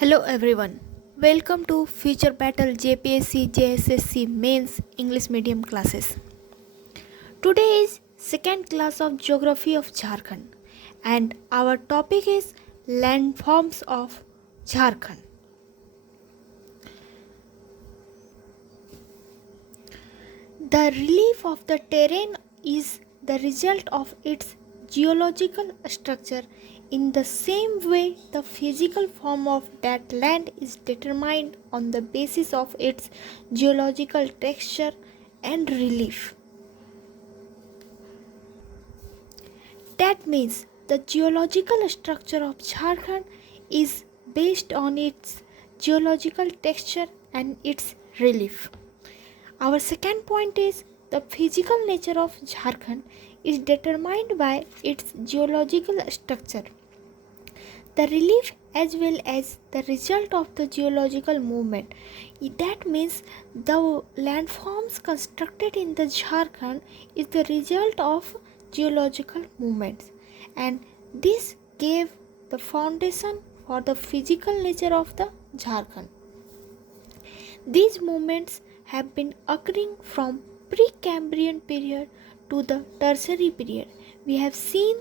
Hello everyone. Welcome to Future Battle JPSC JSSC Mains English Medium classes. Today is second class of Geography of Jharkhand and our topic is landforms of Jharkhand. The relief of the terrain is the result of its geological structure. In the same way, the physical form of that land is determined on the basis of its geological texture and relief. That means the geological structure of Jharkhand is based on its geological texture and its relief. Our second point is the physical nature of Jharkhand is determined by its geological structure, the relief as well as the result of the geological movement. That means the landforms constructed in the Jharkhand is the result of geological movements, and this gave the foundation for the physical nature of the Jharkhand. These movements have been occurring from Precambrian period to the Tertiary period. We have seen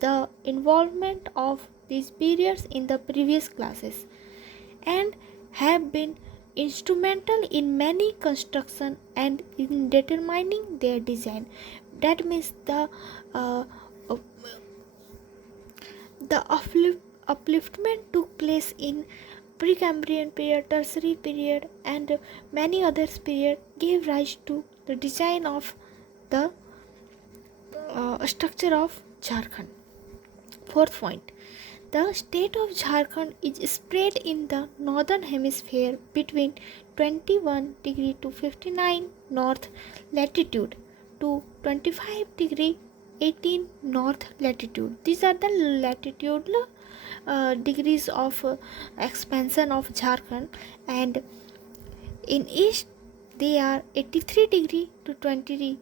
the involvement of these periods in the previous classes and have been instrumental in many construction and in determining their design. That means uh, the upliftment took place in Precambrian period, Tertiary period, and many others period gave rise to the design of the structure of Jharkhand. Fourth point, the state of Jharkhand is spread in the northern hemisphere between 21 degree to 59 north latitude to 25 degree 18 north latitude. These are the latitudinal degrees of expansion of Jharkhand, and in east they are 83 degree to 20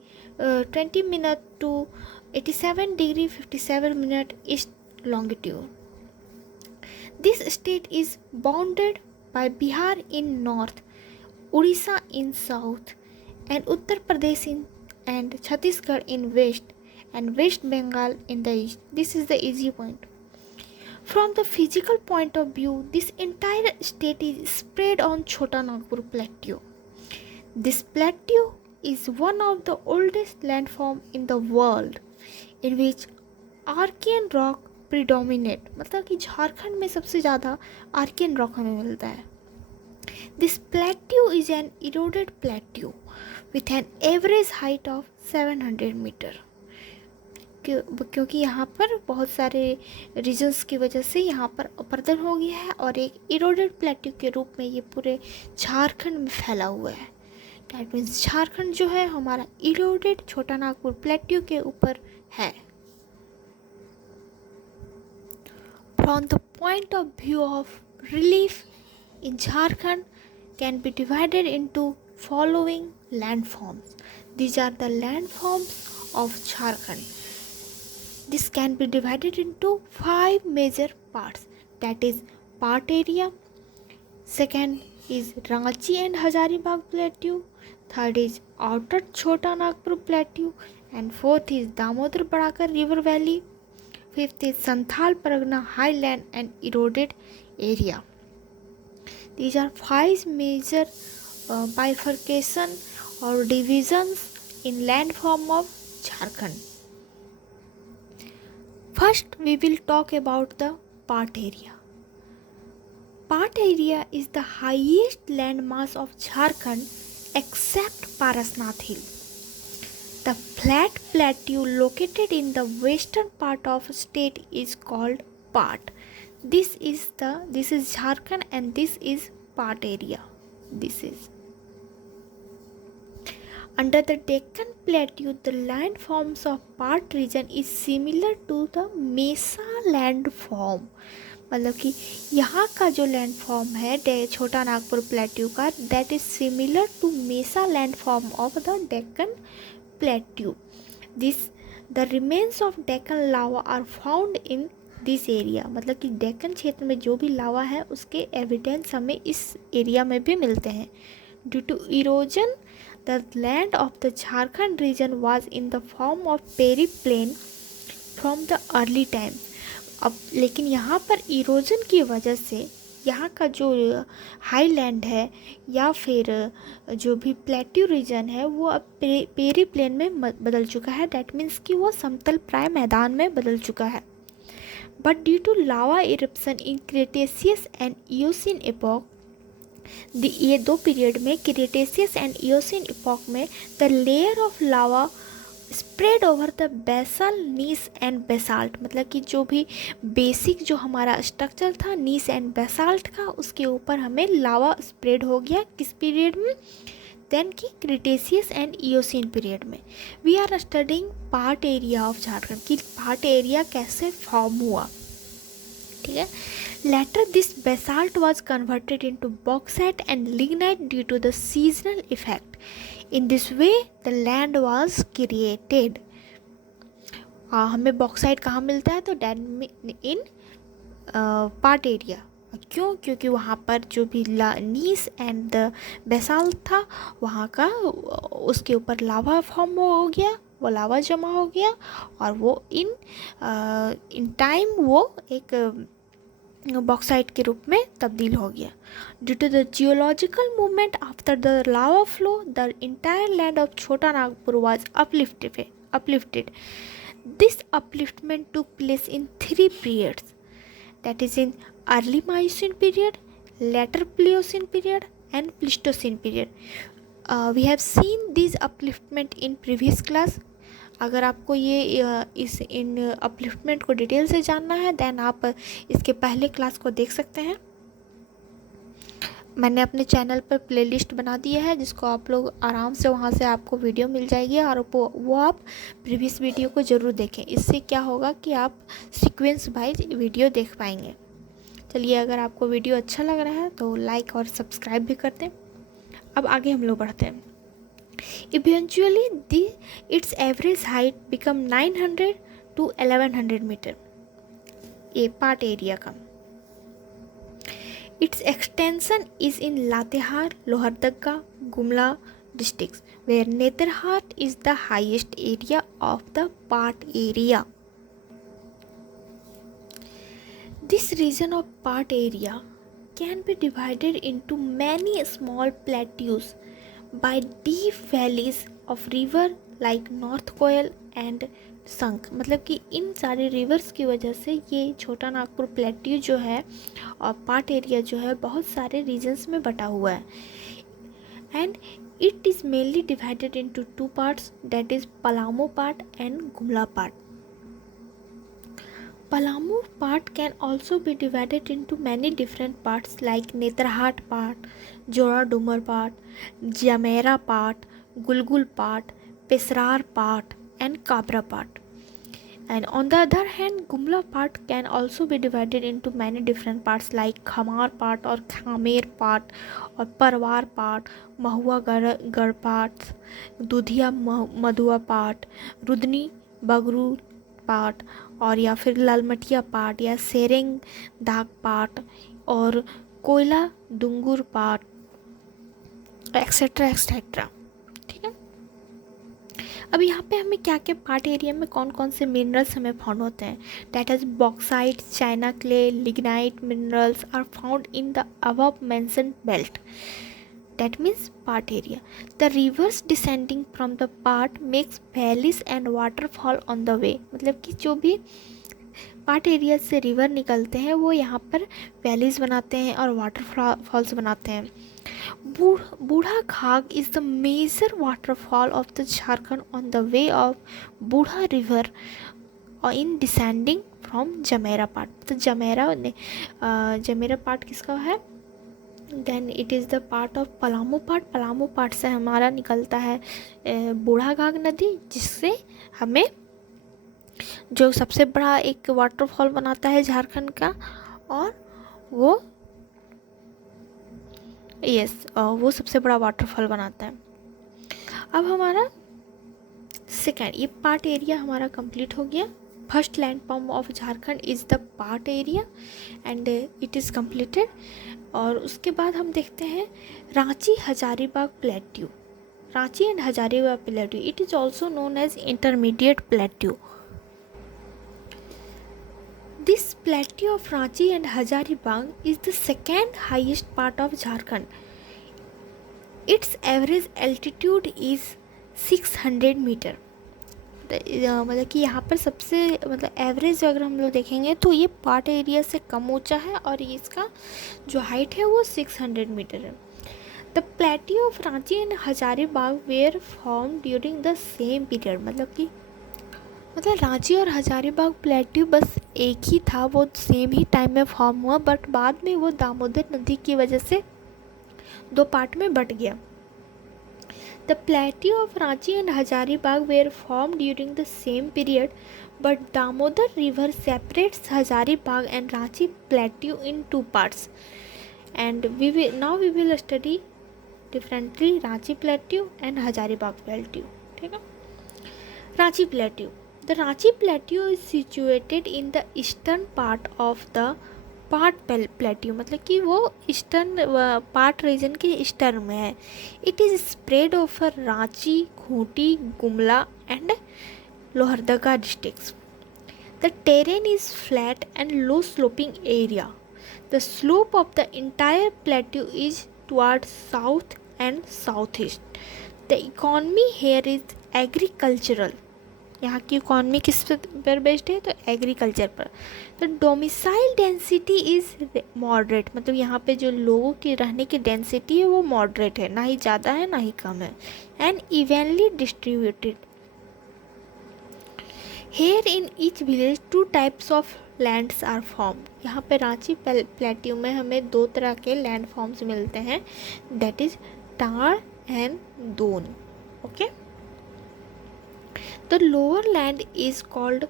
minute to 87 degree 57 minute east longitude. This state is bounded by Bihar in north, Odisha in south, and Uttar Pradesh in and Chhattisgarh in west, and West Bengal in the east. This is the easy point. From the physical point of view, this entire state is spread on Chota Nagpur Plateau. This plateau is one of the oldest landforms in the world in which Archean rock predominate. मतलब कि झारखंड में सबसे ज़्यादा Archaean rock हमें मिलता है. This plateau is an eroded plateau with an average height of 700 meter. क्योंकि यहाँ पर बहुत सारे रीजन्स की वजह से यहाँ पर अपरदन हो गया है और एक इरोडेड प्लेट्यू के रूप में ये पूरे झारखंड में फैला हुआ है. डैट मीन्स झारखंड जो है हमारा इरोडेड छोटा नागपुर प्लेट्यू के ऊपर है. From the point of view of relief in Jharkhand can be divided into following landforms. These are the landforms of Jharkhand. This can be divided into 5 major parts, that is part area, second is Ranchi and Hazaribagh plateau, third is outer Chota Nagpur plateau, and fourth is Damodar Badakar river valley, fifth is Santhal Pargana highland and eroded area. These are 5 major bifurcation or divisions in landform of Jharkhand. First, we will talk about the part area. Part area is the highest landmass of Jharkhand except Parasnath Hill. The flat plateau located in the western part of state is called Part. This is Jharkhand and this is part area. This is. Under the Deccan Plateau, the landforms of part region is similar to the Mesa landform. मतलब कि यहाँ का जो landform है Chota Nagpur plateau का, that is similar to mesa landform of the Deccan plateau. The remains of Deccan lava are found in this area, मतलब कि डेक्कन क्षेत्र में जो भी लावा है उसके एविडेंस हमें इस एरिया में भी मिलते हैं. Due to erosion the land of the Jharkhand region was in the form of peneplain from the early time. अब लेकिन यहाँ पर इरोजन की वजह से यहाँ का जो हाईलैंड है या फिर जो भी प्लेट्यू रीजन है वो अब पेरी प्लेन में बदल चुका है. डैट मीन्स कि वो समतल प्राय मैदान में बदल चुका है. But due to lava eruption in Cretaceous and Eocene epoch, ये दो पीरियड में क्रेटेशियस एंड इयोसीन एपॉक में the layer of lava spread over the basal gneiss and basalt, मतलब कि जो भी बेसिक जो हमारा स्ट्रक्चर था नीस एंड बेसाल्ट का उसके ऊपर हमें लावा स्प्रेड हो गया. किस पीरियड में? देन की क्रिटेशियस एंड इयोसीन पीरियड में. We are studying part area of Jharkhand कि पार्ट एरिया कैसे फॉर्म हुआ. ठीक है. Later this basalt was converted into bauxite and lignite due to the seasonal effect. In this way the land was created. हमें bauxite कहाँ मिलता है? तो इन पार्ट एरिया. क्यों? क्योंकि वहाँ पर जो भी नीस एंड द बेसाल्ट था वहाँ का उसके ऊपर लावा फॉर्म हो गया, वो लावा जमा हो गया और वो इन टाइम वो एक बॉक्साइट के रूप में तब्दील हो गया. Due to the geological movement after the lava flow the entire land of Chota Nagpur was uplifted. This upliftment took place in 3 periods, that is in early Miocene period, later Pliocene period and Pleistocene period. We have seen these upliftment in previous class. अगर आपको ये इन upliftment को detail से जानना है then आप इसके पहले क्लास को देख सकते हैं. मैंने अपने चैनल पर प्लेलिस्ट बना दिया है जिसको आप लोग आराम से वहाँ से आपको वीडियो मिल जाएगी और वो आप प्रीवियस वीडियो को ज़रूर देखें. इससे क्या होगा कि आप सीक्वेंस वाइज वीडियो देख पाएंगे. चलिए, अगर आपको वीडियो अच्छा लग रहा है तो लाइक और सब्सक्राइब भी कर दें. अब आगे हम लोग बढ़ते हैं. Eventually, its average height become 900 to 1100 meter. A part area का. Its extension is in Latehar, Lohardaga, Gumla districts, where Netarhat is the highest area of the part area. This region of part area can be divided into many small plateaus by deep valleys of river like North Koयल and संक. मतलब कि इन सारे reverse की वजह से ये छोटा Nagpur plateau जो है और पार्ट एरिया जो है बहुत सारे रीजन्स में बटा हुआ है. And it is mainly divided into 2 parts, that is Palamu part and Gumla part. Palamu part can also be divided into many different parts like Netarhat part, Jora Dumar part, Jamera part, Gulgul part, Pesrar part and Kabra part. And on the other hand, Gumla part can also be divided into many different parts like Khamar part or Khamer part or Parwar part, Mahua Gar part, Dudhiya Madhua part, Rudni Bagru part और या फिर Lalmatia part या सेरेंग दाग part और कोयला डुंगुर part etcetera etcetera. ठीक है. अब यहाँ पे हमें क्या क्या पार्ट एरिया में कौन कौन से मिनरल्स हमें फाउंड होते हैं? That is bauxite, china clay, lignite minerals are found in the above mentioned belt. That means part area. The rivers descending from the part makes valleys and waterfall on the way. मतलब कि जो भी part area से river निकलते हैं वो यहाँ पर वैलीज बनाते हैं और वाटरफॉल्स बनाते हैं. Budha Ghagh is the major waterfall of the Jharkhand on the way of Budha river in descending from Jamera part. तो जमेरा पार्ट किसका है? Then it is the part of Palamu part. Palamu part से हमारा निकलता है बूढ़ा घाघ नदी जिससे हमें जो सबसे बड़ा एक वाटरफॉल बनाता है झारखंड का और वो सबसे बड़ा वाटरफॉल बनाता है. अब हमारा सेकेंड ये पार्ट एरिया हमारा कंप्लीट हो गया. First landform of Jharkhand is the Pat area and it is completed. और उसके बाद हम देखते हैं Ranchi Hazaribagh plateau. Ranchi and Hazaribagh plateau, it is also known as intermediate plateau. This plateau of Ranchi and Hazaribagh is the second highest part of Jharkhand. Its average altitude is 600 metre. मतलब कि यहाँ पर सबसे मतलब एवरेज अगर हम लोग देखेंगे तो ये पाट एरिया से कम ऊंचा है और इसका जो हाइट है वो 600 मीटर है। The plateau of Ranchi and Hazaribagh were form during the same period. मतलब रांची और हजारीबाग प्लेट्यू बस एक ही था, वो सेम ही टाइम में फॉर्म हुआ, बट बाद में वो दामोदर नदी की वजह से दो पार्ट में बट गया। The plateau of Ranchi and Hazaribagh were form during the same period, but Damodar river separates Hazaribagh and Ranchi plateau in two parts and we will study differently Ranchi plateau and Hazaribagh plateau. ठीक है, Ranchi plateau. The Ranchi Plateau is situated in the eastern part of the Part Plateau, मतलब कि वो eastern part reason के eastern में है। It is spread over Ranchi, Khunti, Gumla and Lohardaga districts. The terrain is flat and low sloping area. The slope of the entire plateau is toward south and south east. The economy here is agricultural. यहाँ की economy किस पर based है, तो agriculture पर। तो domicile density is moderate, मतलब यहाँ पे जो लोगों की रहने की डेंसिटी है वो मॉडरेट है, ना ही ज़्यादा है ना ही कम है। And evenly distributed. Here in each village two types of lands are form. यहाँ पे रांची प्लेट्यू में हमें दो तरह के लैंड फॉर्म्स मिलते हैं, दैट इज़ टाड़ एंड दोन। Okay, the lower land is called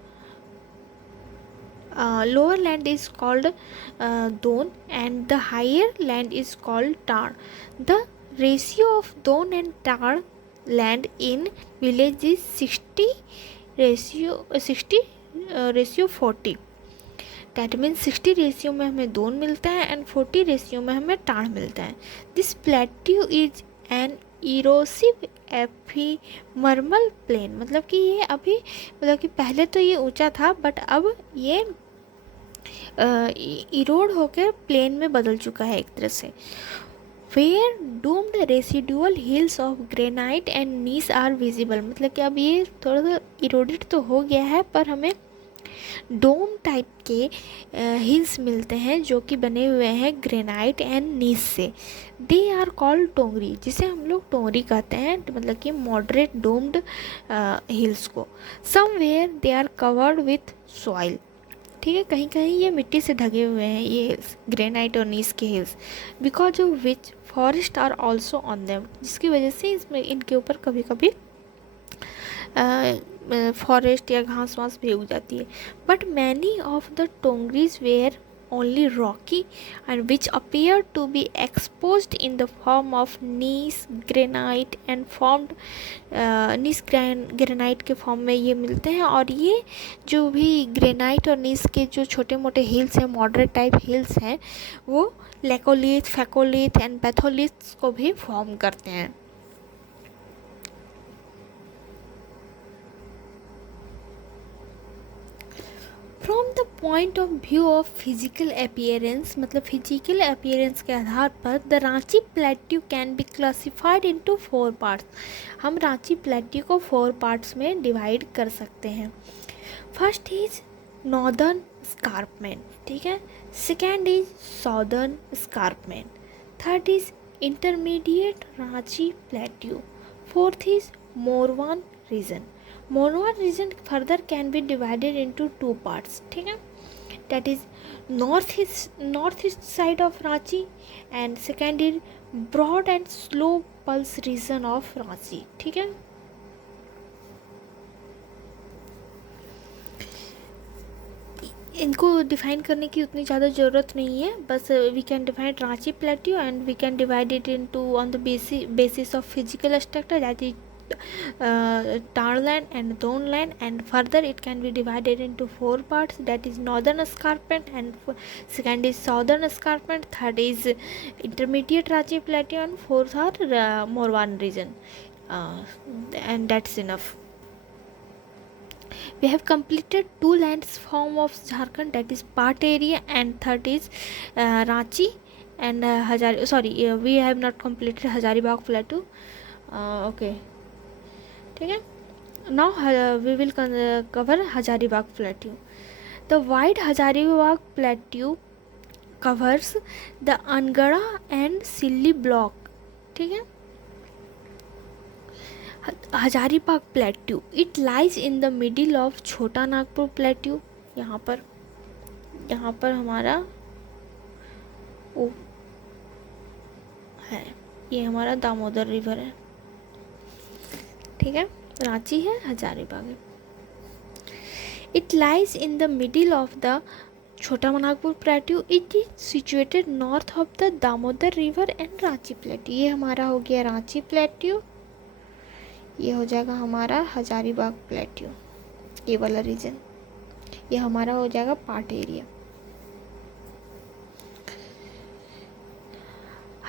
Don and the higher land is called Tar. The ratio of Don and Tar land in village is 60 ratio 40. That means 60 ratio में हमें दोन मिलता है and 40 ratio में हमें टाड़ मिलता है। This plateau is an erosive ephemeral plain, मतलब कि ये अभी मतलब कि पहले तो ये ऊंचा था बट अब ये इरोड होकर प्लेन में बदल चुका है एक तरह से। Where domed residual hills of granite and gneiss are visible, मतलब कि अब ये थोड़ा सा इरोडेड तो हो गया है पर हमें डोम टाइप के हिल्स मिलते हैं जो कि बने हुए हैं ग्रेनाइट एंड नीस से। दे आर कॉल्ड टोंगरी, जिसे हम लोग टोंगरी कहते हैं, मतलब कि मॉडरेट डोम्ड हिल्स को। Somewhere they are covered with soil, ठीक है, कहीं कहीं ये मिट्टी से ढके हुए हैं ये हिल्स, ग्रेनाइट और नीस के hills. Because of which forest are also on them, जिसकी वजह से इसमें इनके ऊपर कभी कभी फॉरेस्ट या घास वास भी उग जाती है। But many of the tongris were only rocky and which appear to be exposed in the form of gneiss granite and formed gneiss granite के फॉर्म में ये मिलते हैं। और ये जो भी ग्रेनाइट और नीस के जो छोटे मोटे हिल्स हैं, मॉडरेट टाइप हिल्स हैं, वो लेकोलिथ, फैकोलिथ एंड पैथोलिथ्स को भी फॉर्म करते हैं। From the point of view of physical appearance, मतलब फिजिकल अपीयरेंस के आधार पर the Ranchi plateau can be classified into 4 parts. हम रांची प्लेट्यू को 4 पार्ट्स में डिवाइड कर सकते हैं। फर्स्ट इज नॉर्दर्न स्कार्पमेंट, ठीक है, second is southern scarpment, third is intermediate Ranchi plateau, fourth is Morwan region. Morwan region further can be divided into 2 parts, ठीक है, that is north east side of Ranchi and second is broad and slow pulse region of Ranchi, ठीक है। इनको define करने की उतनी ज़्यादा ज़रूरत नहीं है, बस we can define Ranchi plateau and we can divide it into on the basis of physical structure, that is Townland and Tonland, and further it can be divided into 4 parts, that is Northern Escarpment, and second is Southern Escarpment, third is Intermediate Ranchi Plateau, and fourth are Morwan region. And that's enough. We have completed 2 landsform of Jharkhand, that is Part area, and third is Ranchi and we have not completed Hazaribagh Plateau. Okay, ठीक है. Now we will cover Hazaribagh Plateau. The wide Hazaribagh Plateau covers the Angara and Silli block. ठीक है. Hazaribagh plateau, it lies in the middle of Chota Nagpur plateau. यहाँ पर हमारा ओ है, ये हमारा दामोदर रिवर है. ठीक है, रांची है, हजारीबाग है. It lies in the middle of the Chota Nagpur plateau. It is situated north of the Damodar river and Ranchi plateau. ये हमारा हो गया रांची प्लेट्यू, ये हो जाएगा हमारा हजारीबाग प्लेट्यू, ये वाला रीजन. ये हमारा हो जाएगा part area.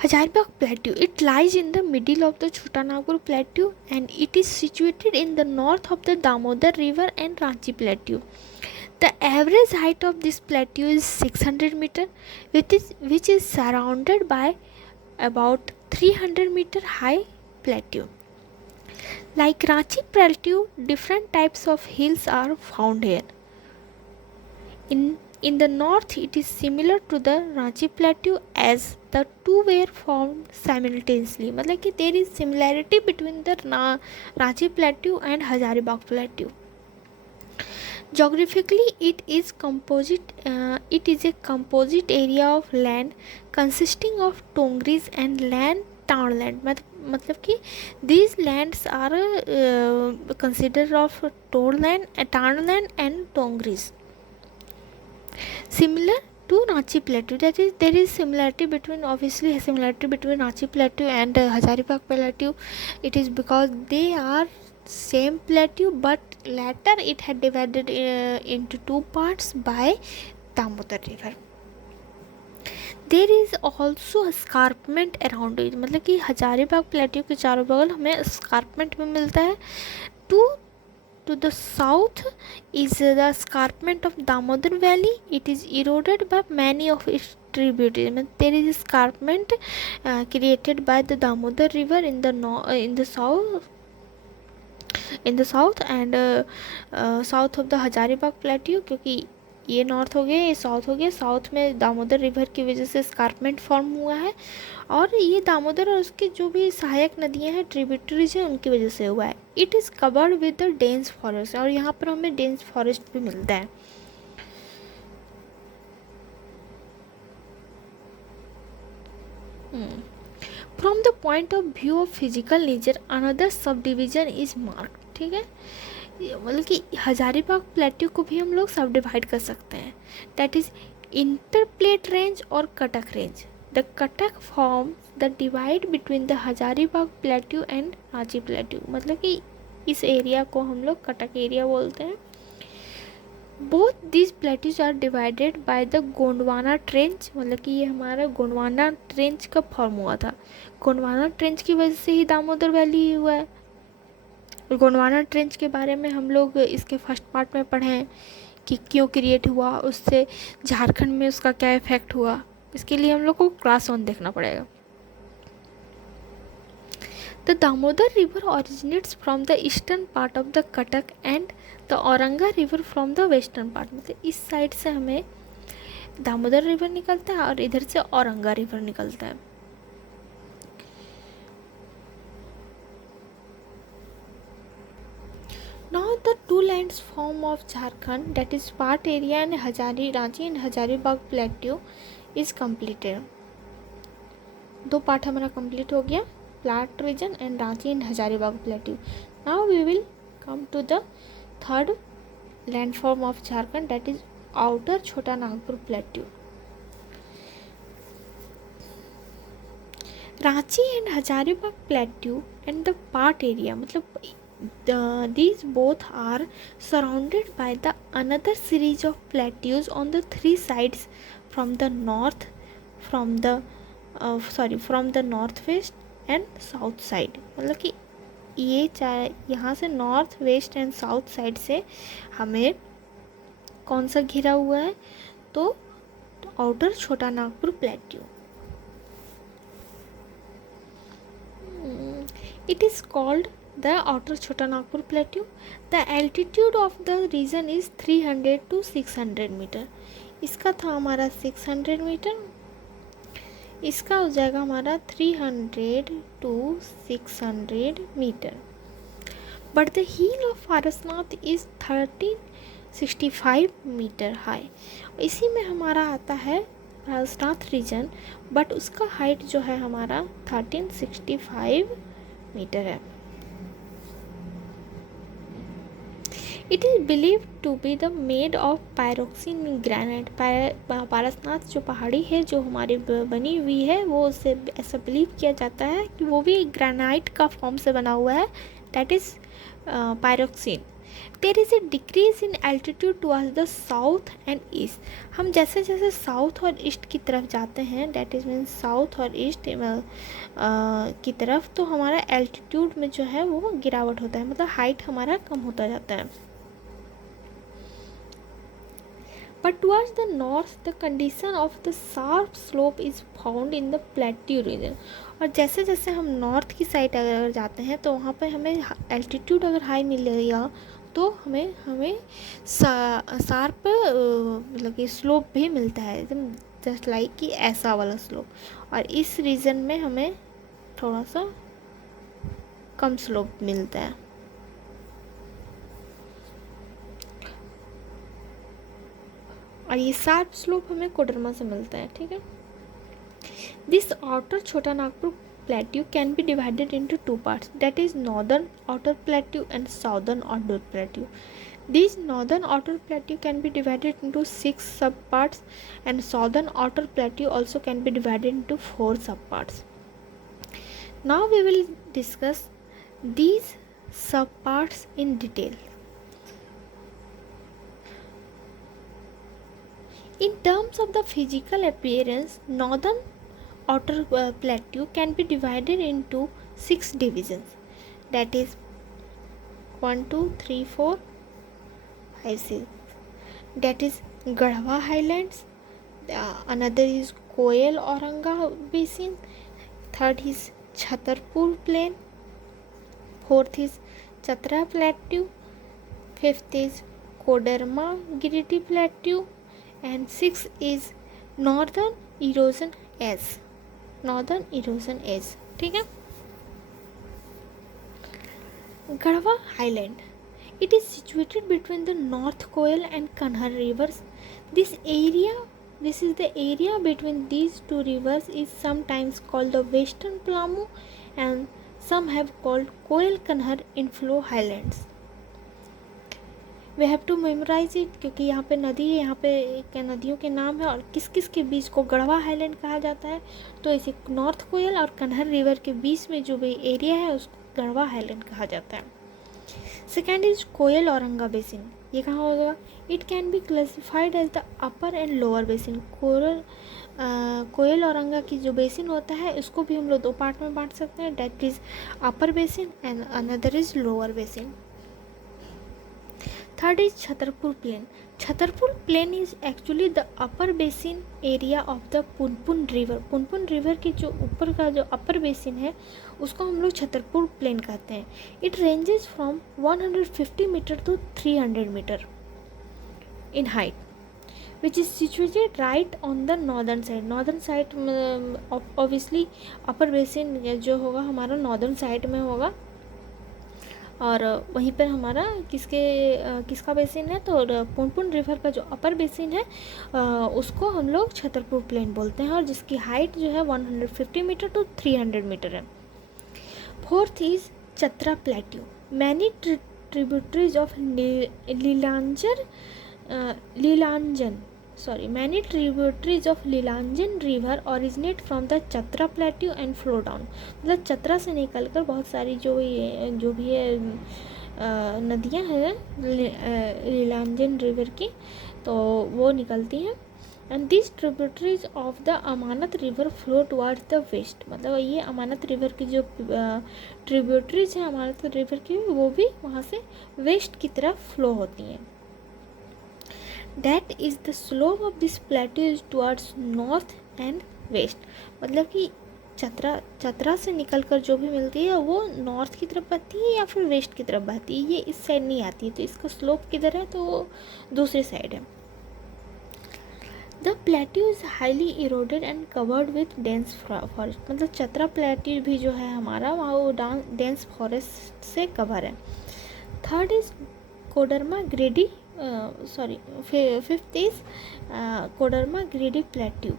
Hazaribagh plateau, it lies in the middle of the Chota Nagpur plateau and it is situated in the north of the Damodar river and Ranchi plateau. The average height of this plateau is 600 meter, which is surrounded by about 300 meter high plateau. Like Ranchi Plateau, different types of hills are found here. In the north, it is similar to the Ranchi Plateau as the two were formed simultaneously. मतलब कि there is similarity between the Ranchi Plateau and Hazaribagh Plateau. Geographically, it is a composite area of land consisting of tongris and land townland. मतलब कि these lands are considered of townland and tongris. Similar to Ranchi Plateau, that is there is similarity between Ranchi Plateau and Hazaribagh Plateau. It is because they are same plateau, but later it had divided into 2 parts by Damodar river. There is also escarpment around it. मतलब कि Hazaribagh plateau के चारों बगल हमें escarpment भी मिलता है. To the south is the escarpment of Damodar Valley. It is eroded by many of its tributaries. There is escarpment created by the Damodar river in the south and south of the Hazaribagh Plateau. क्योंकि ये north हो गया, ये south हो गया. South में Damodar river की वजह से स्कारपमेंट फॉर्म हुआ है, और ये दामोदर और उसकी जो भी सहायक नदियां हैं, ट्रिब्यूटरीज हैं, उनकी वजह से हुआ है. It is covered with the dense forest, और यहाँ पर हमें डेंस फॉरेस्ट भी मिलता है. From the point of view of physical nature another sub division is marked. ठीक है, मतलब कि हजारीबाग प्लेट्यू को भी हम लोग सब डिवाइड कर सकते हैं. दैट इज इंटरप्लेट रेंज और Cuttack range. The Cuttack form the divide between the Hazaribagh plateau and Ranchi plateau. मतलब कि इस एरिया को हम लोग कटक एरिया बोलते हैं. Both this plateaus are divided by the Gondwana trench. मतलब कि ये हमारा गोंडवाना ट्रेंच कब फॉर्म हुआ था? गोंडवाना ट्रेंच की वजह से ही दामोदर वैली हुआ है. गोंडवाना ट्रेंच के बारे में हम लोग इसके फर्स्ट पार्ट में पढ़े हैं कि क्यों क्रिएट हुआ, उससे झारखंड में उसका क्या इफेक्ट हुआ. इसके लिए हम लोग को क्लास 1 देखना पड़ेगा. The Damodar river originates from the eastern part of the Cuttack and the Auranga river from the western part. मतलब इस साइड से हमें दामोदर रिवर निकलता है और इधर से औरंगा रिवर निकलता है. Now the 2 lands form of Jharkhand, that is part area and Ranchi and Hazaribagh Plateau is completed. 2 part हमारा कंप्लीट हो गया, plot region and Ranchi and Hazaribagh plateau. Now we will come to the third landform of Jharkhand, that is outer Chota Nagpur plateau. Ranchi and Hazaribagh plateau and the part area, मतलब these both are surrounded by the another series of plateaus on the three sides from the north, from the from the northwest and south side। मतलब कि ये चाहे यहाँ से north west and south side से हमें कौन सा घिरा हुआ है, तो outer Chota Nagpur plateau. It is called the outer Chota Nagpur plateau. The altitude of the region is 300 to 600 metre. इसका था हमारा 600 मीटर, इसका हो जाएगा हमारा 300 to 600 metre. But the hill of Parasnath is 1365 metre high. इसी में हमारा आता है पारसनाथ रीजन, बट उसका हाइट जो है हमारा 1365 मीटर है। It is believed to be the made of pyroxene granite। Parasnath जो पहाड़ी है जो हमारी बनी हुई है, वो उससे ऐसा बिलीव किया जाता है कि वो भी ग्रेनाइट का फॉर्म से बना हुआ है, that is pyroxene. There is a decrease in altitude towards the south and east. हम जैसे जैसे साउथ और ईस्ट की तरफ जाते हैं, दैट इज़ मीन साउथ और ईस्ट की तरफ, तो हमारा एल्टीट्यूड में जो है वो गिरावट होता है, मतलब हाइट हमारा कम होता जाता है। But towards the north, the condition of the sharp slope is found in the plateau region। और जैसे जैसे हम नॉर्थ की साइड अगर जाते हैं तो वहाँ पे हमें एल्टीट्यूड अगर हाई मिलेगा तो हमें शार्प मतलब कि स्लोप भी मिलता है, एकदम जस्ट लाइक कि ऐसा वाला स्लोप। और इस रीजन में हमें थोड़ा सा कम स्लोप मिलता है। और ये शार्प स्लोप हमें कोडरमा से मिलता है, ठीक है। This outer Chota Nagpur plateau can be divided into two parts, that is northern outer plateau and southern outer plateau। This northern outer plateau can be divided into 6 subparts and southern outer plateau also can be divided into 4 subparts। Now we will discuss these subparts in detail। In terms of the physical appearance, northern outer plateau can be divided into 6 divisions, that is 1 2 3 4 5 6, that is Garhwa highlands, another is Koyal Auranga basin, third is Chhatarpur plain, fourth is Chatra plateau, fifth is Koderma Giriti plateau, and sixth is northern erosion edge, ठीक है। Garhwa highland, it is situated between the North Koyal and Kanhar rivers। This is the area between these two rivers is sometimes called the Western Plamu and some have called Koyal Kanhar inflow highlands। We have to memorise it, क्योंकि यहाँ पे नदी है, यहाँ पे नदियों के नाम है और किस किस के बीच को गढ़वा हाईलैंड कहा जाता है, तो इसे नॉर्थ कोयल और कन्हर रिवर के बीच में जो भी एरिया है उसको गढ़वा हाईलैंड कहा जाता है। Second is Koel Auranga basin, ये कहाँ होगा? It can be classified as the upper and lower basin. Koel Auranga की जो बेसिन होता है उसको भी हम लोग 2 पार्ट में बांट सकते हैं, that is upper basin and another is lower basin. Third is Chhatarpur plain. Chhatarpur plain is actually the upper basin area of the Punpun river. Punpun river की जो ऊपर का जो अपर बेसिन है उसको हम लोग छतरपुर प्लेन कहते हैं। It ranges from 150 metre to 300 metre in height, which is situated right on the northern side. Northern side obviously upper basin जो होगा हमारा नॉर्दर्न साइड में होगा, और वहीं पर हमारा किसका बेसिन है, तो पुनपुन रिवर का जो अपर बेसिन है उसको हम लोग छतरपुर प्लेन बोलते हैं, और जिसकी हाइट जो है 150 मीटर टू 300 मीटर है। Fourth is Chatra plateau. Many tributaries of Lilajan many tributaries of Lilanjan river originate from the Chatra plateau and flow down. मतलब चतरा से निकलकर बहुत सारी जो भी है नदियाँ हैं लीलांजन रिवर की, तो वो निकलती हैं. And this tributaries of the Amanat river flow towards the west. मतलब ये अमानत रिवर की जो ट्रिब्यूटरीज हैं अमानत रिवर की, वो भी वहाँ से वेस्ट की तरफ फ्लो होती हैं. That is the slope of this plateau is towards north and west. मतलब कि चतरा से निकलकर जो भी मिलती है वो नॉर्थ की तरफ बहती है या फिर वेस्ट की तरफ बहती है, ये इस साइड नहीं आती है. तो इसका स्लोप किधर है, तो वो दूसरी साइड है. The plateau is highly eroded and covered with dense forest. मतलब चतरा प्लेट्यू भी जो है हमारा वहाँ वो डेंस फॉरेस्ट से कवर है. Third is Koderma ग्रेडी fifth is Koderma ग्रेडी plateau.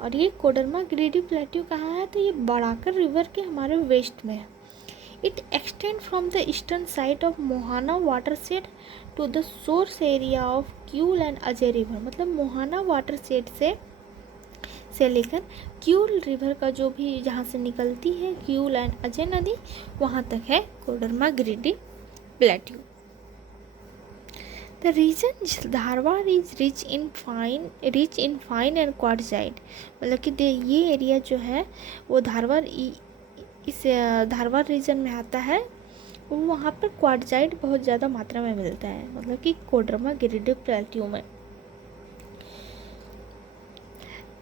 और ये कोडरमा ग्रेडी प्लेट्यू कहाँ है, तो ये बड़ाकर रिवर के हमारे वेस्ट में है. It extend from the eastern side of Mohana watershed to the source area of Kiul and Ajay river. मतलब मोहाना वाटरशेड से लेकर क्यूल रिवर का जो भी जहाँ से निकलती है क्यूल एंड अजय नदी, वहाँ तक है Koderma ग्रेडी plateau. The region Dharwad is rich in fine and quartzite. मतलब कि ये एरिया जो है वो धारवाड़ इस धारवाड़ रीजन में आता है. वो वहाँ पर क्वार्टजाइट बहुत ज़्यादा मात्रा में मिलता है, मतलब कि कोडरमा गिरिडीह प्लेट्यू में.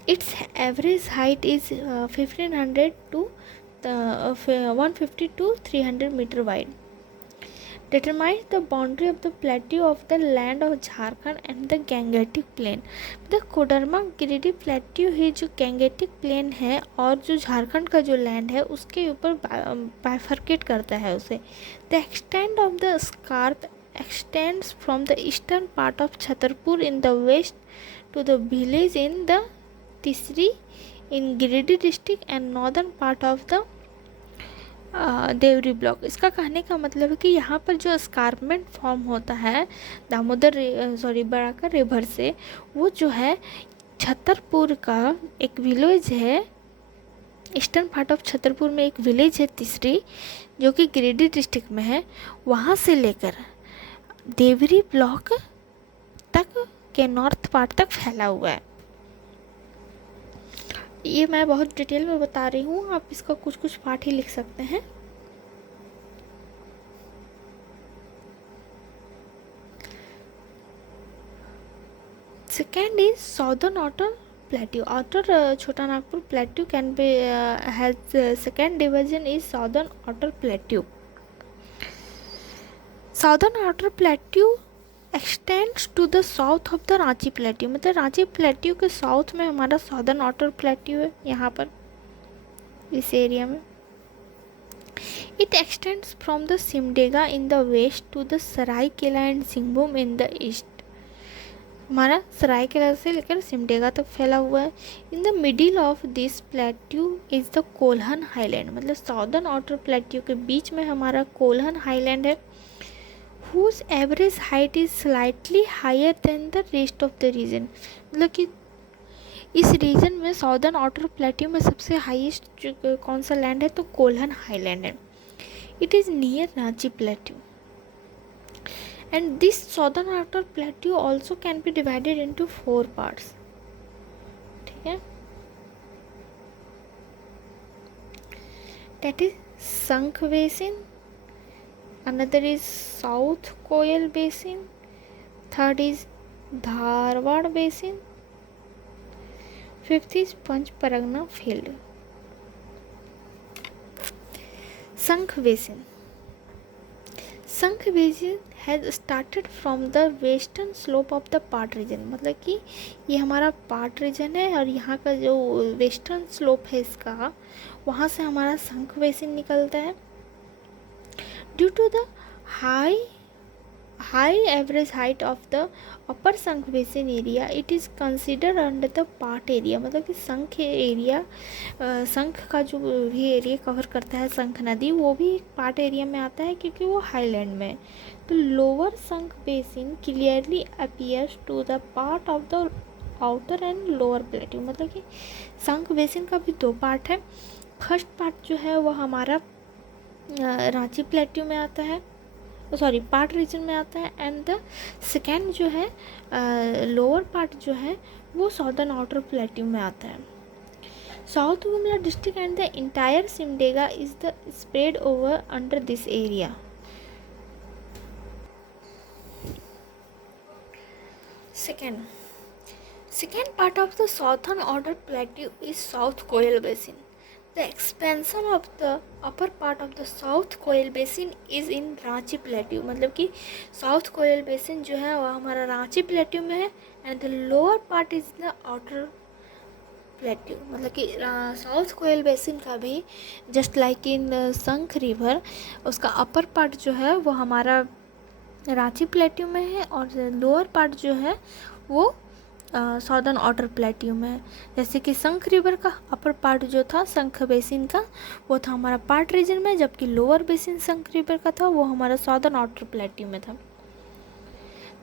Its average height is 1500 to 150 to 300 metre wide. Determines the boundary of the plateau of the land of Jharkhand and the Gangetic plain. मतलब कोडरमा गिरिडीह प्लेट्यू ही जो गैंगेटिक प्लेन है और जो झारखंड का जो लैंड है उसके ऊपर बाइफर्केट करता है उसे. The extend of the scarp extends from the eastern part of Chhatarpur in the west to the village in the Tisri in Giridih district and northern part of the Deori block. इसका कहने का मतलब है कि यहाँ पर जो स्कारपमेंट फॉर्म होता है बड़ाकर रिवर से, वो जो है छतरपुर का एक विलेज है, ईस्टर्न पार्ट ऑफ छतरपुर में एक विलेज है तीसरी, जो कि गिरिडीह डिस्ट्रिक्ट में है, वहाँ से लेकर देवरी ब्लॉक तक के नॉर्थ पार्ट तक फैला हुआ है. ये मैं बहुत डिटेल में बता रही हूँ, आप इसका कुछ कुछ पार्ट ही लिख सकते हैं. Second is southern outer plateau. Outer Chota Nagpur plateau can be has second division is southern outer plateau. Southern outer plateau extends to the south of the Ranchi plateau. मतलब रांची प्लेट्यू के साउथ में हमारा साउदर्न आउटर प्लेट्यू है, यहाँ पर इस area में. It extends from the Simdega in the west to the Saraikela and Singhbhum in the east. हमारा सरायकेला से लेकर सिमडेगा तक फैला हुआ है. In the middle of this plateau is the Kolhan highland. मतलब साउदर्न आउटर प्लेट्यू के बीच में हमारा कोल्हन हाईलैंड है, whose average height is slightly higher than the rest of the region. मतलब कि इस रीजन में साउदर्न आउटर प्लेट्यू में सबसे हाईएस्ट कौन सा लैंड है, तो कोल्हन हाईलैंड है. It is near Ranchi plateau and this southern outer plateau also can be divided into 4 parts. ठीक है, दैट इज संख basin, another is South Koyal Basin, third is Dharwad Basin, fifth is Panchparagna Field. Sankh Basin. Sankh Basin has started from the western slope of the Part region. मतलब कि ये हमारा part reason है और यहाँ का जो वेस्टर्न स्लोप है इसका, वहाँ से हमारा संख बेसिन निकलता है. Due to the high average height of the upper Sankh basin area, it is considered under the part area. मतलब कि संख एरिया, संख का जो भी एरिया कवर करता है संख नदी, वो भी पार्ट एरिया में आता है क्योंकि वो हाईलैंड में. तो lower Sankh basin clearly appears to the part of the outer and lower plateau, मतलब कि संक बेसिन का भी दो पार्ट है। फर्स्ट पार्ट जो है वो हमारा रांची प्लेट्यू में आता है, सॉरी पार्ट रीजन में आता है, एंड द सेकेंड जो है लोअर पार्ट जो है वो साउदर्न आउटर प्लेट्यू में आता है। South Gumla district and the entire Simdega is the spread over under this area. Second part of the southern outer plateau is South Koil Basin. The expansion of the upper part of the South Koil Basin is in Ranchi Plateau, मतलब कि South Koil Basin जो है वह हमारा Ranchi plateau में है, and the lower part is the outer plateau, मतलब कि साउथ कोयल बेसिन का भी जस्ट लाइक इन संख रिवर उसका अपर पार्ट जो है वो हमारा रांची प्लेट्यू में है, और लोअर पार्ट जो है वो साउदर्न आउटर प्लेट्यू में है। जैसे कि संख रिवर का अपर पार्ट जो था संख बेसिन का वो था हमारा पार्ट रीजन में, जबकि लोअर बेसिन संख रिवर का था वो हमारा साउदर्न आउटर प्लेट्यू में था।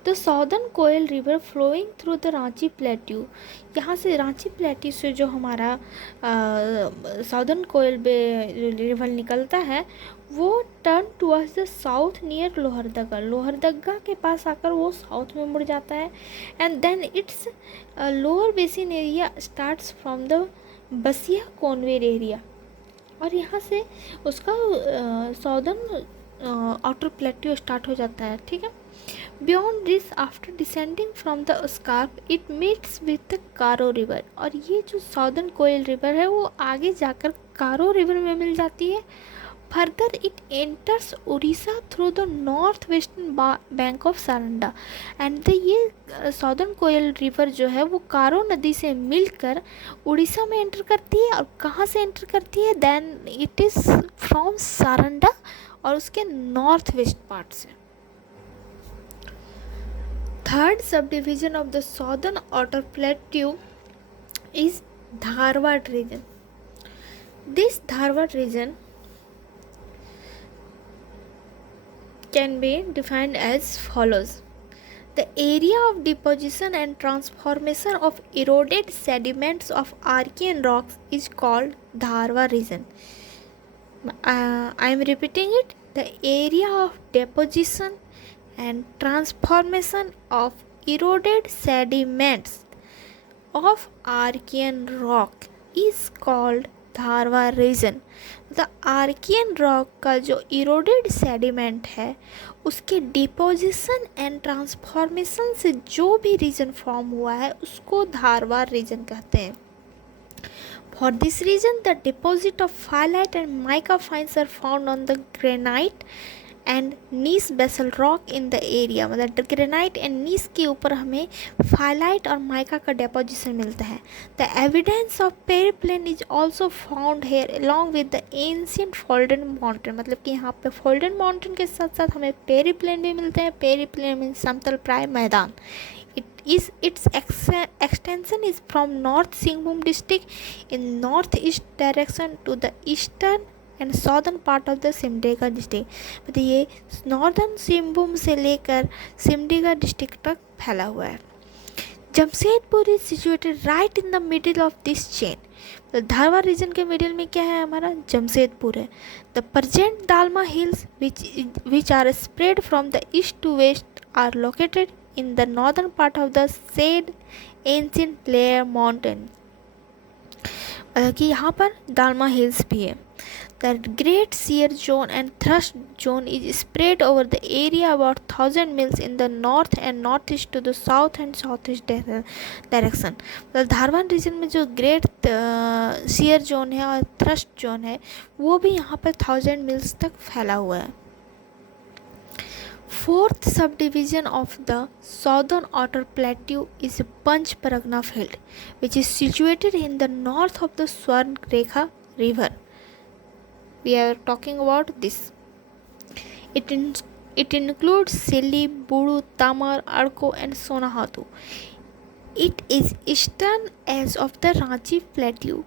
The southern Koel river flowing through the Ranchi plateau, यहाँ से रांची प्लेट्यू से जो हमारा साउदर्न कोयल रिवर निकलता है वो turn towards the south near Lohardaga, Lohardaga के पास आकर वो साउथ में मुड़ जाता है, and then its lower basin area starts from the Basia Konwer area, और यहाँ से उसका साउदर्न आउटर प्लेट्यू स्टार्ट हो जाता है। ठीक है, beyond this after descending from the scarp it meets with the Karo river, और ये जो साउदर्न कोयल रिवर है वो आगे जाकर कारो रिवर में मिल जाती है। Further it enters Orissa through the north western bank of Saranda, and ये साउदर्न कोयल रिवर जो है वो कारो नदी से मिलकर उड़ीसा में एंटर करती है, और कहाँ से एंटर करती है, then it is from Saranda और उसके नॉर्थ वेस्ट पार्ट से। Third sub division of the southern outer plateau is Dharwar region. This Dharwar region can be defined as follows. The area of deposition and transformation of eroded sediments of Archean rocks is called Dharwa region. I am repeating it. The area of deposition and transformation of eroded sediments of Archean rock is called Dharwar region. The Archean rock का जो eroded sediment है उसके deposition and transformation से जो भी region form हुआ है उसको धारवा रीजन कहते हैं। For this region the deposit of phyllite and mica fines are found on the granite and gneiss basal rock in the area, मतलब ग्रेनाइट एंड नीस के ऊपर हमें फाइलाइट और माइका का डेपोजिशन मिलता है। The evidence of peneplain is also found here along with the ancient folded mountain, मतलब कि यहाँ पे फोल्डन माउंटेन के साथ साथ हमें पेरिप्लेन भी मिलते हैं। पेरिप्लेन मीन समतल प्राय मैदान। Its extension is from North Singhbhum district in northeast direction to the eastern and southern part of the Simdega district, मतलब ये नॉर्दर्न सिंहभूम से लेकर सिमडेगा डिस्ट्रिक्ट तक फैला हुआ है। Jamshedpur is situated right in the middle of this chain, तो धारवा रीजन के मिडिल में क्या है हमारा जमशेदपुर है। The present Dalma hills which are spread from the east to west are located in the northern part of the said ancient player mountain, मतलब कि यहाँ पर दालमा हिल्स भी है। The Great Shear Zone and Thrust Zone is spread over the area about 1000 miles in the north and northeast to the south and southeast direction। मतलब Dharwad reason में जो great shear zone है और थ्रस्ट जोन है वो भी यहाँ पर 1000 मिल्स तक फैला हुआ है। Fourth sub division of the southern outer plateau is Panch Pargana field which is situated in the north of the Swarnarekha river. We are talking about this. It includes Sili, Buru, Tamar, Arco and Sonahatu. It is eastern edge of the Ranchi Plateau.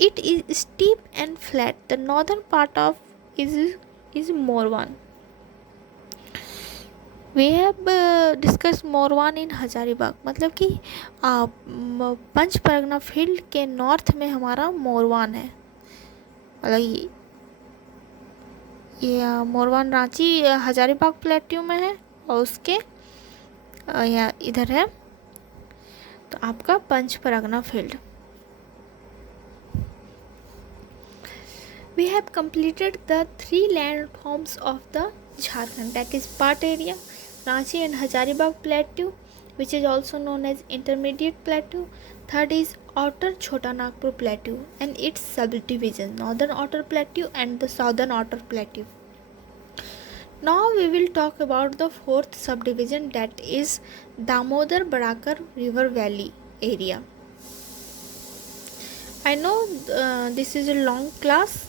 It is steep and flat. The northern part of is Morwan. We have discuss Morwan in Hazaribagh, मतलब कि Panch Pargana field के north में हमारा मोरवान है, मतलब ये मोरवान Ranchi Hazaribagh plateau में है, और उसके या इधर है तो आपका Panch Pargana field. We have completed the 3 landforms of the Jharkhand, that is Part area, Ranchi and Hazaribagh Plateau, which is also known as Intermediate Plateau. Third is Outer Chota Nagpur Plateau and its subdivision, Northern Outer Plateau and the Southern Outer Plateau. Now we will talk about the fourth subdivision, that is Damodar Barakar River Valley area. I know this is a long class,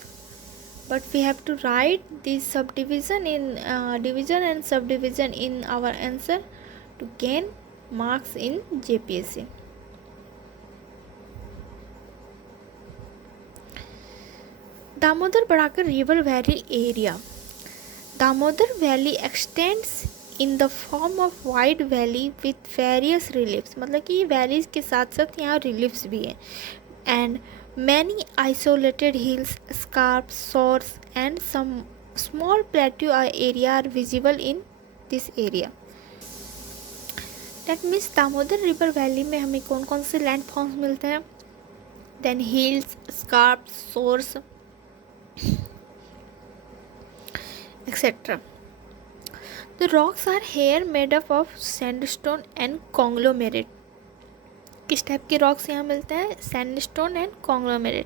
but we have to write this subdivision in division and subdivision in our answer to gain marks in JPSC. Damodar Barakar River Valley area. Damodar Valley extends in the form of wide valley with various reliefs, मतलब कि valleys के साथ साथ यहाँ reliefs भी हैं, and many isolated hills, scarps, shores and some small plateau area are visible in this area. That means Damodar river valley में हमें कौन कौन से लैंड फॉर्म्स मिलते हैं, then hills, scarps, shores etc. The rocks are here made up of sandstone and conglomerate. किस type के rocks यहाँ मिलते हैं, sandstone and conglomerate.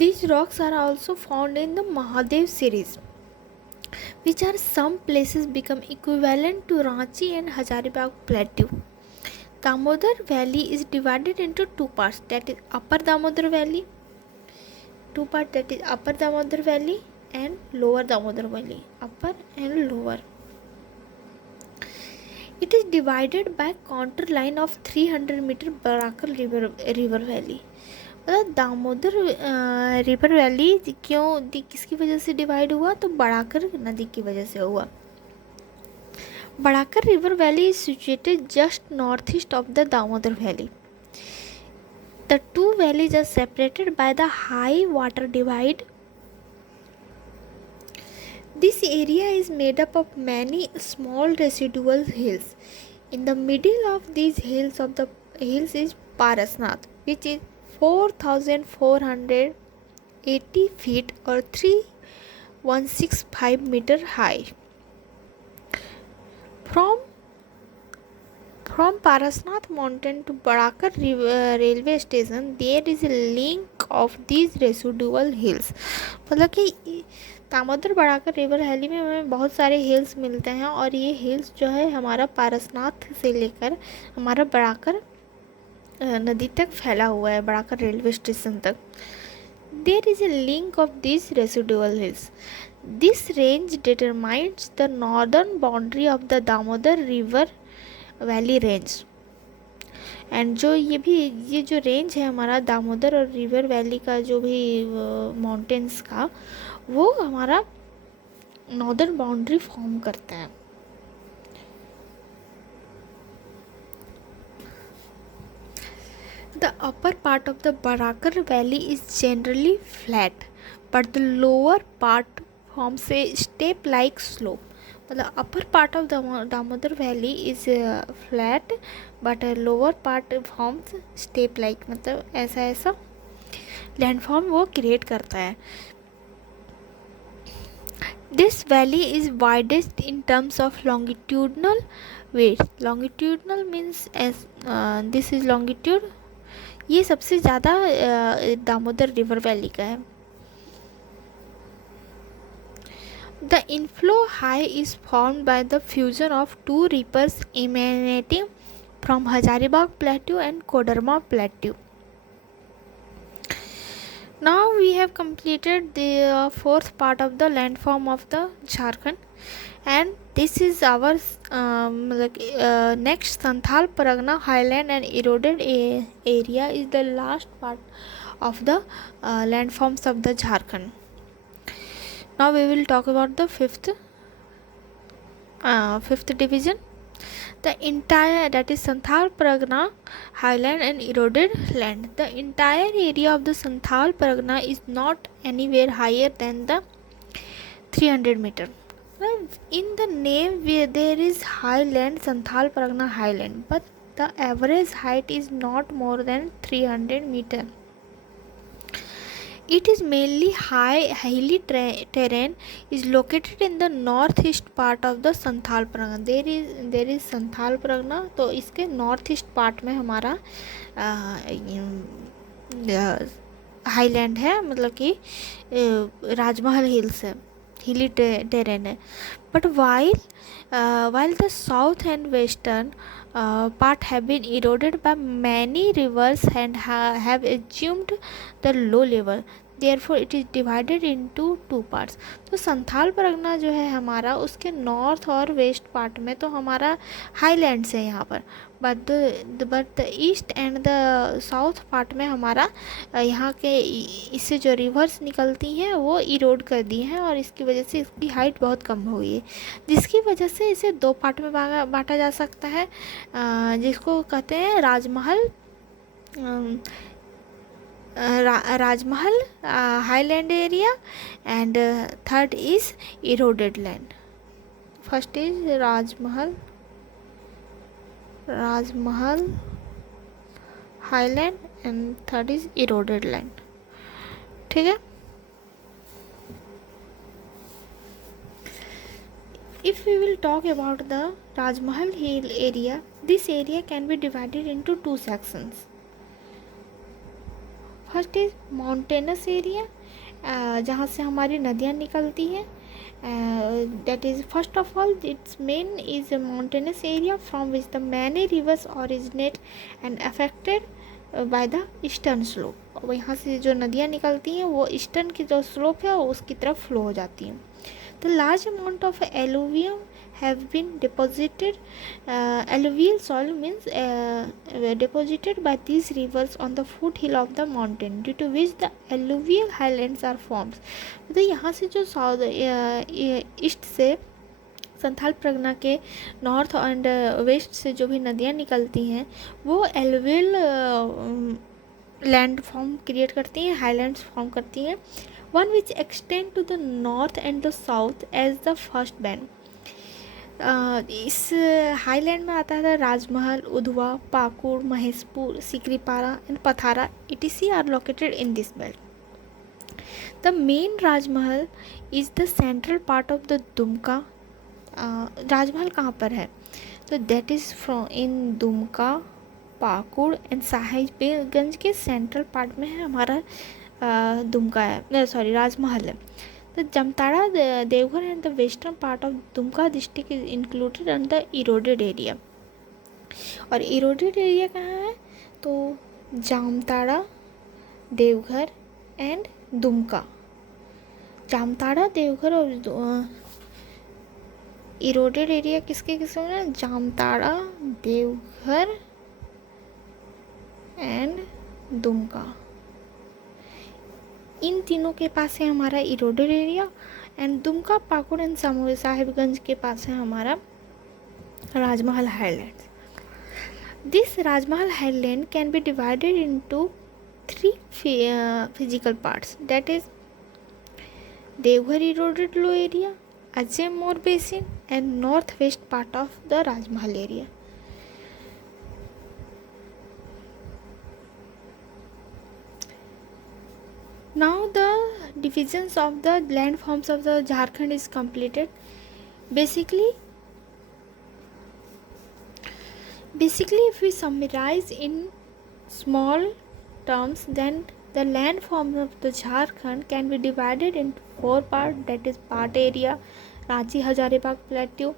These rocks are also found in the Mahadev series, which are some places become equivalent to Ranchi and Hazaribagh Plateau. Damodar Valley is divided into two parts, that is Upper Damodar Valley, that is Upper Damodar Valley and Lower Damodar Valley, upper and lower. It is divided by contour line of 300 meter Barakar river valley. मतलब Damodar river valley किसकी वजह से divide हुआ, तो बड़ाकर नदी की वजह से हुआ. Barakar river valley is situated just north east of the Damodar valley. The two valleys are separated by the high water divide. This area is made up of many small residual hills. In the middle of these hills is Parasnath, which is 4,480 feet or 3,165 meter high. From Parasnath mountain to Barakar railway station, there is a link of these residual hills. मतलब कि Damodar बड़ाकर river valley में हमें बहुत सारे hills मिलते हैं, और ये हिल्स जो है हमारा पारसनाथ से लेकर हमारा बड़ाकर नदी तक फैला हुआ है, बड़ाकर रेलवे स्टेशन तक. There is a link of these residual hills. This range determines the northern boundary of the Damodar river valley range. And जो ये जो रेंज है हमारा दामोदर और रिवर वैली का जो भी माउंटेन्स का, वो हमारा नॉर्दर्न बाउंड्री फॉर्म करता है. The upper part of the Barakar valley is generally flat, but the lower part forms a step like slope. मतलब upper part of Damodar valley is flat but lower part forms step like, मतलब ऐसा landform वो create करता है. This valley is widest in terms of longitudinal weight. Longitudinal means this is longitude. ये सबसे ज़्यादा Damodar river valley का है. The inflow high is formed by the fusion of two rivers emanating from Hazaribagh Plateau and Koderma Plateau. Now we have completed the fourth part of the landform of the Jharkhand, and this is our next Santhal Pargana highland and eroded area is the last part of the landforms of the Jharkhand. Now we will talk about the fifth division. The entire, that is Santhal Pargana highland and eroded land. The entire area of the Santhal Pargana is not anywhere higher than the 300 meter. Well, in the name where there is highland, Santhal Pargana highland, but the average height is not more than 300 meter. It is mainly hilly terrain, is located in the northeast part of the Santhal Pargana. There is Santhal Pargana, तो इसके north east part में हमारा highland है, मतलब कि राजमहल hills है, हिली terrain है. But while the south and western part have been eroded by many rivers and have assumed the low level, therefore it is divided into two parts. तो संथाल परगना जो है हमारा, उसके नॉर्थ और वेस्ट पार्ट में तो हमारा हाईलैंड्स है यहाँ पर, but the east and the south part में हमारा यहाँ के इससे जो रिवर्स निकलती हैं वो इरोड कर दी हैं, और इसकी वजह से इसकी हाइट बहुत कम हो गई है, जिसकी वजह से इसे दो पार्ट में बांटा जा सकता है, जिसको कहते हैं Rajmahal highland area, and third is eroded land. First is Rajmahal highland and third is eroded land. ठीक है. If we will talk about the Rajmahal Hill area, this area can be divided into two sections. First is mountainous area, जहाँ से हमारी नदियाँ निकलती हैं. That is first of all it's main is mountainous area from which the many reverse originate and affected by the eastern slope. और यहाँ से जो नदियाँ निकलती हैं वो ईस्टर्न की जो स्लोप है उसकी तरफ फ्लो हो जाती हैं. The large amount of alluvium have been deposited. Alluvial soil means deposited by these rivers on the foothill of the mountain, due to which the alluvial highlands are formed. तो यहाँ से जो साउथ ईस्ट से संथाल परगना के north and waste से जो भी नदियाँ निकलती हैं वो एलुवियल लैंड फॉर्म क्रिएट करती हैं, हाईलैंड्स फॉर्म करती हैं. One which extend to the north and the south as the first band. इस हाईलैंड में आता है Rajmahal, Udhwa, Pakur, Maheshpur, Sikaripara and Pathara etc are located in this belt. The main Rajmahal is the central part of the Dumka. Rajmahal कहाँ पर है? तो that is from in Dumka, Pakur and Sahibganj के central part में है हमारा दुमका है, सॉरी राजमहल है. तो Jamtara Deoghar and the western part of Dumka district is included in the eroded area. और इरोडेड एरिया कहाँ है? तो जामताड़ा, देवघर एंड दुमका. जामताड़ा, देवघर और इरोडेड एरिया किसके किसके में? जामताड़ा, देवघर एंड दुमका. इन तीनों के पास है हमारा eroded area, and Dumka, Pakur and Sahibganj के पास है हमारा Rajmahal highland. This Rajmahal highland can be divided into 3 physical parts, that is Deoghar eroded low area, Ajay more basin and north west part of the Rajmahal area. Now the divisions of the landforms of the Jharkhand is completed. Basically if we summarize in small terms, then the landforms of the Jharkhand can be divided into 4 parts, that is part area, Ranchi Hazaribagh Plateau,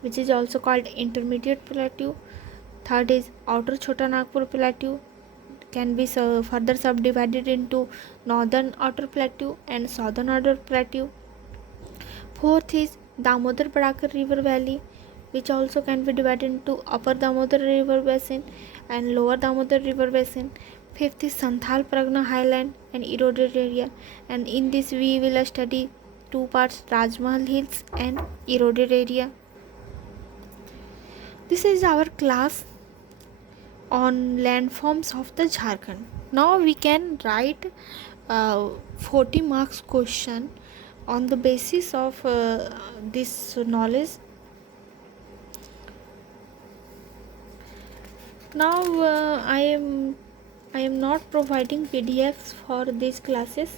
which is also called intermediate plateau. Third is outer Chota Nagpur Plateau, can be further subdivided into northern outer plateau and southern outer plateau. Fourth is Damodar Padakar River Valley, which also can be divided into upper Damodar River Basin and lower Damodar River Basin. Fifth is Santhal Pargana Highland and eroded area, and in this we will study 2 parts, Rajmahal Hills and eroded area. This is our class on landforms of the Jharkhand. Now we can write 40 marks question on the basis of this knowledge. Now I am not providing PDFs for these classes,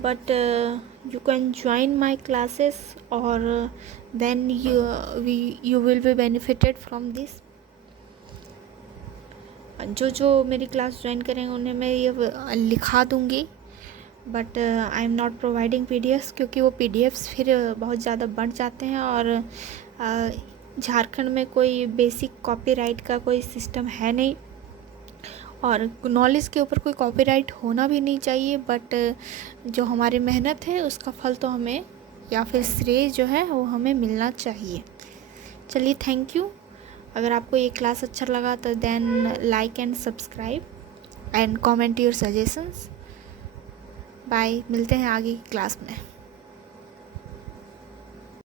but you can join my classes, or then you will be benefited from this. जो मेरी class join करेंगे उन्हें मैं ये लिखा दूँगी, but I am not providing PDFs, क्योंकि वो PDFs फिर बहुत ज़्यादा बढ़ जाते हैं, और झारखंड में कोई बेसिक कॉपीराइट का कोई सिस्टम है नहीं, और नॉलेज के ऊपर कोई कॉपीराइट होना भी नहीं चाहिए, बट जो हमारी मेहनत है उसका फल तो हमें, या फिर श्रेय जो है वो हमें मिलना चाहिए. चलिए, थैंक यू. अगर आपको ये क्लास अच्छा लगा तो then like and subscribe and comment your suggestions. Bye. मिलते हैं आगे की क्लास में.